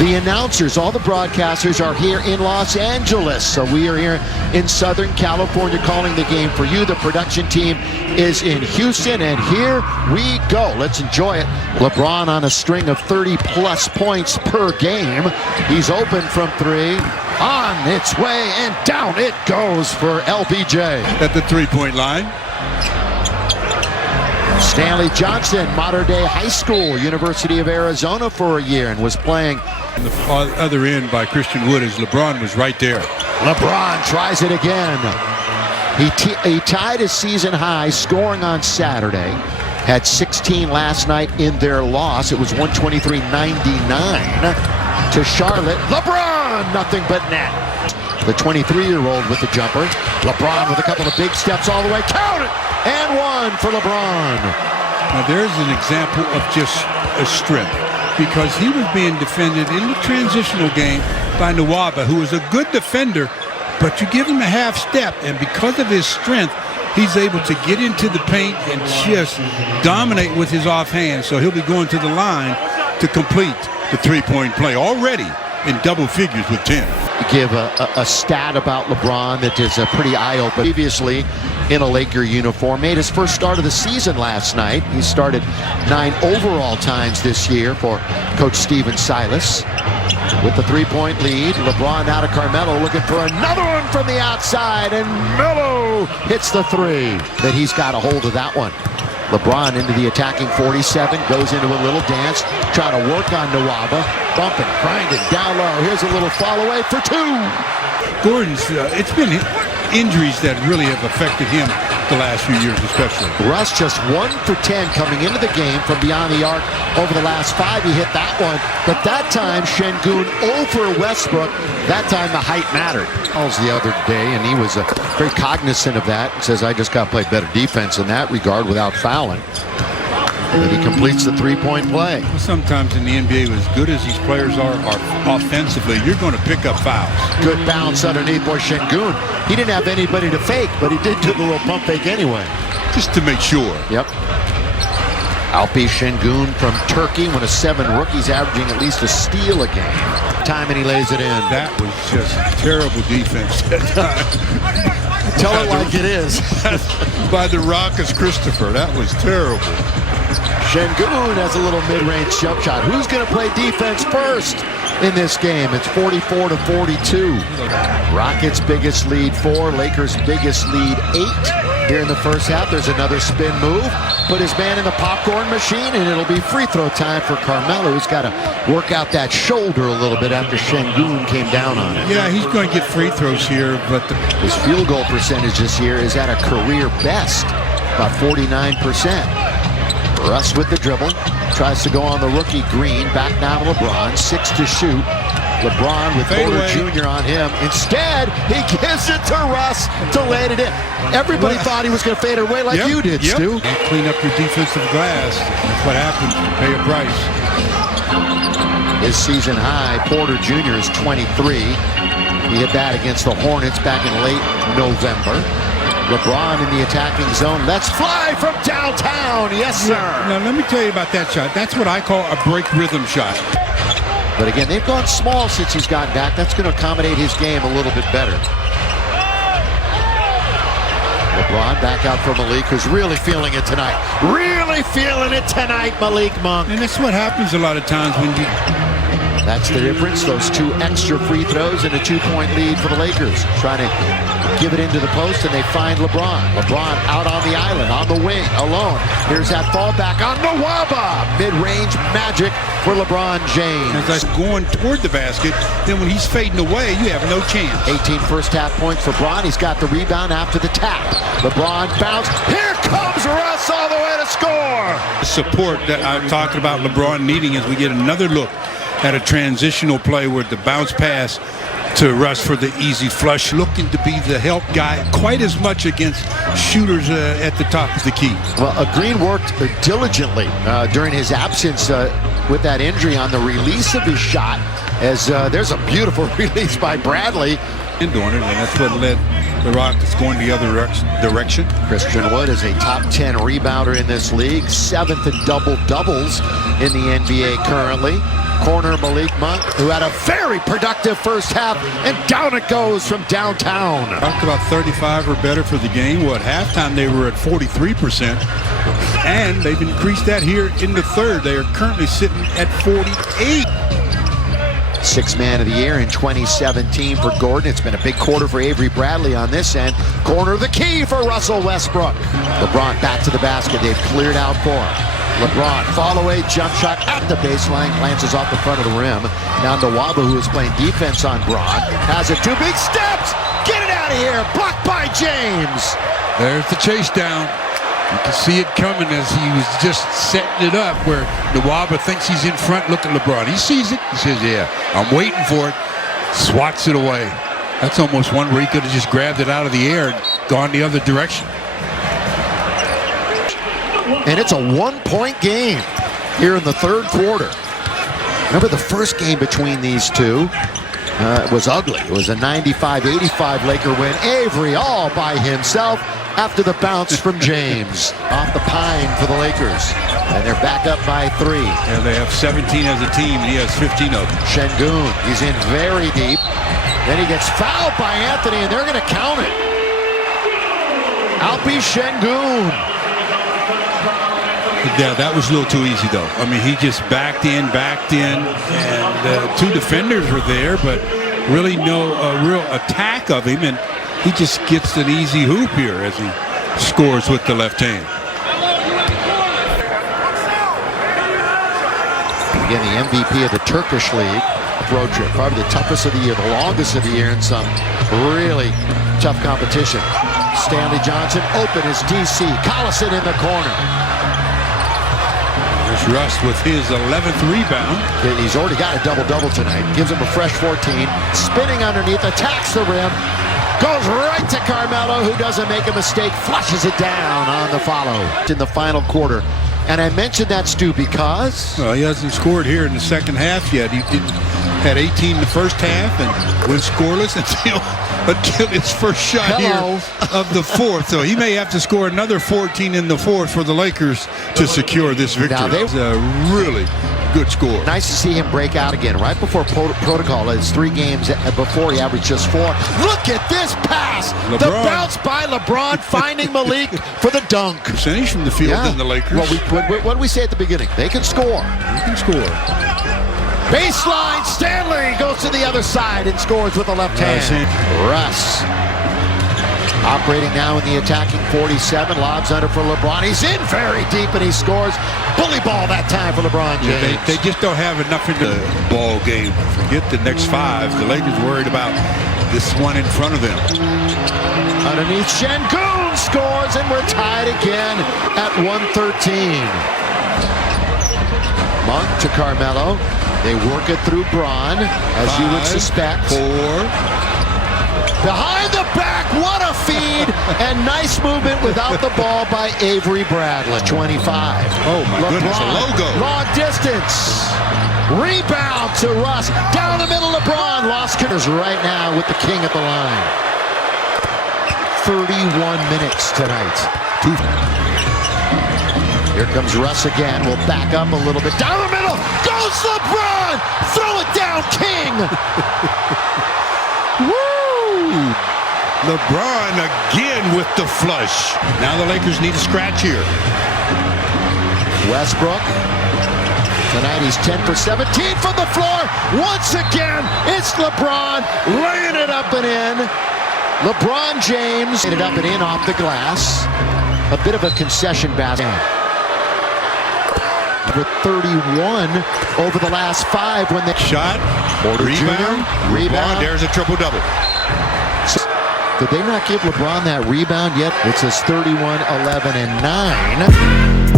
The announcers, all the broadcasters are here in Los Angeles. So we are here in Southern California calling the game for you. The production team is in Houston, and here we go. Let's enjoy it. LeBron on a string of 30-plus points per game. He's open from three. On its way, and down it goes for LBJ. At the three-point line. Stanley Johnson, modern-day high school, University of Arizona for a year, and was playing On the other end by Christian Wood as LeBron was right there. LeBron tries it again. He tied his season high scoring on Saturday. Had 16 last night in their loss. It was 123-99 to Charlotte. LeBron, nothing but net. The 23-year-old with the jumper. LeBron with a couple of big steps all the way. Count it! And one for LeBron. Now there's an example of just a strength, because he was being defended in the transitional game by Nwaba, who is a good defender, but you give him a half step, and because of his strength, he's able to get into the paint and just dominate with his offhand. So he'll be going to the line to complete the three-point play already in double figures with 10. Give a stat about LeBron that is a pretty eye-opener. Previously in a Laker uniform, made his first start of the season last night. He started 9 overall times this year for Coach Stephen Silas. With the three-point lead, LeBron out of Carmelo looking for another one from the outside, and Melo hits the three. That he's got a hold of that one. LeBron into the attacking 47, goes into a little dance, trying to work on Nwaba, bumping, grinding down low. Here's a little fall away for two. Gordon's, it's been injuries that really have affected him the last few years especially. Russ just 1 for 10 coming into the game from beyond the arc. Over the last 5, he hit that one. But that time, Şengün over Westbrook. That time, the height mattered. The other day, and he was very cognizant of that. He says, I just got to play better defense in that regard without fouling. And he completes the three-point play. Sometimes in the NBA, as good as these players are offensively, you're going to pick up fouls. Good bounce underneath for Şengün. He didn't have anybody to fake, but he did do the little pump fake anyway. Just to make sure. Yep. Alperen Şengün from Turkey, one of 7 rookies, averaging at least a steal a game. Time, and he lays it in. That was just terrible defense. Tell it like it is. By the Raucous Christopher. That was terrible. Şengün has a little mid-range jump shot. Who's going to play defense first in this game? It's 44-42. Rockets' biggest lead 4, Lakers' biggest lead 8. Here in the first half, there's another spin move. Put his man in the popcorn machine, and it'll be free throw time for Carmelo, who's got to work out that shoulder a little bit after Şengün came down on it. Yeah, he's going to get free throws here, but his field goal percentage this year is at a career best, about 49%. Russ with the dribble, tries to go on the rookie Green, back now to LeBron, 6 to shoot. LeBron with Porter Jr. on him. Instead, he gives it to Russ to lay it in. Everybody thought he was going to fade it away like you did, Stu. Clean up your defensive glass. That's what happens. You pay a price. His season high, Porter Jr. is 23. He hit that against the Hornets back in late November. LeBron in the attacking zone. Let's fly from downtown. Yes, sir. Now, let me tell you about that shot. That's what I call a break rhythm shot. But again, they've gone small since he's gotten back. That's going to accommodate his game a little bit better. LeBron back out for Malik, who's really feeling it tonight. Really feeling it tonight, Malik Monk. And that's what happens a lot of times when you... That's the difference. Those 2 extra free throws and a 2-point lead for the Lakers. Trying to give it into the post, and they find LeBron. LeBron out on the island, on the wing, alone. Here's that fallback on Nwaba. Mid-range magic for LeBron James. As I'm going toward the basket, then when he's fading away, you have no chance. 18 first half points for LeBron. He's got the rebound after the tap. LeBron bounce. Here comes Russ all the way to score. The support that I'm talking about LeBron needing as we get another look at a transitional play where the bounce pass to Russ for the easy flush, looking to be the help guy quite as much against shooters at the top of the key. Well, Green worked diligently during his absence with that injury on the release of his shot, as there's a beautiful release by Bradley. And doing it, and that's what led the Rockets going the other direction. Christian Wood is a top 10 rebounder in this league, 7th in double-doubles in the NBA currently. corner Malik Monk, who had a very productive first half, and down it goes from downtown. Talked about 35 or better for the game. Well, at halftime they were at 43%, and they've increased that here in the third. They are currently sitting at 48. Sixth man of the year in 2017 for Gordon. It's been a big quarter for Avery Bradley on this end. Corner the key for Russell Westbrook. LeBron back to the basket. They've cleared out for him. LeBron, fall-away jump shot at the baseline, glances off the front of the rim. Now Nwaba, who is playing defense on Braun, has it. Two big steps. Get it out of here. Blocked by James. There's the chase down. You can see it coming as he was just setting it up where Nwaba thinks he's in front. Look at LeBron. He sees it. He says, yeah, I'm waiting for it. Swats it away. That's almost one where he could have just grabbed it out of the air and gone the other direction. And it's a one-point game here in the third quarter. Remember the first game between these two? It was ugly. It was a 95-85 Laker win. Avery all by himself after the bounce from James. Off the pine for the Lakers. And they're back up by 3. And they have 17 as a team, and he has 15 of them. Şengün, he's in very deep. Then he gets fouled by Anthony, and they're going to count it. Alperen Şengün. Yeah, that was a little too easy, though. I mean, he just backed in, and two defenders were there, but really no real attack of him, and he just gets an easy hoop here as he scores with the left hand. Again, the MVP of the Turkish League road trip, probably the toughest of the year, the longest of the year in some really tough competition. Stanley Johnson open as DC. Collison in the corner. There's Russ with his 11th rebound. He's already got a double-double tonight. Gives him a fresh 14. Spinning underneath, attacks the rim. Goes right to Carmelo, who doesn't make a mistake. Flushes it down on the follow in the final quarter. And I mentioned that, Stu, because... Well, he hasn't scored here in the second half yet. He had 18 in the first half and went scoreless until his first shot here of the fourth. So he may have to score another 14 in the fourth for the Lakers to secure this victory. Now It's a really good score. Nice to see him break out again. Right before protocol, his 3 games before, he averaged just 4. Look at this pass! LeBron. The bounce by LeBron finding Malik for the dunk. Percentage from the field in the Lakers. Well, what did we say at the beginning? They can score. They can score. Baseline, Stanley goes to the other side and scores with the left hand. Russ operating now in the attacking 47, lobs under for LeBron. He's in very deep and he scores. Bully ball that time for LeBron James. Yeah, they just don't have enough in the ball game. Forget the next 5. The Lakers worried about this one in front of them. Underneath, Şengün scores, and we're tied again at 113. Monk to Carmelo. They work it through Braun, as 5, you would suspect. 4. Behind the back, what a feed, and nice movement without the ball by Avery Bradley. 25. Oh, my goodness, a logo. Long distance. Rebound to Russ. Down the middle, LeBron. Lost Kinners right now with the king at the line. 31 minutes tonight. Here comes Russ again. We'll back up a little bit. Down the middle. Goes LeBron. Throw it down, King. Woo! LeBron again with the flush. Now the Lakers need a scratch here. Westbrook. Tonight he's 10 for 17 from the floor. Once again, it's LeBron laying it up and in. LeBron James laid it up and in off the glass. A bit of a concession basket. With 31 over the last 5 when they shot, rebound. There's a triple-double. Did they not give LeBron that rebound yet? It says 31, 11, and 9.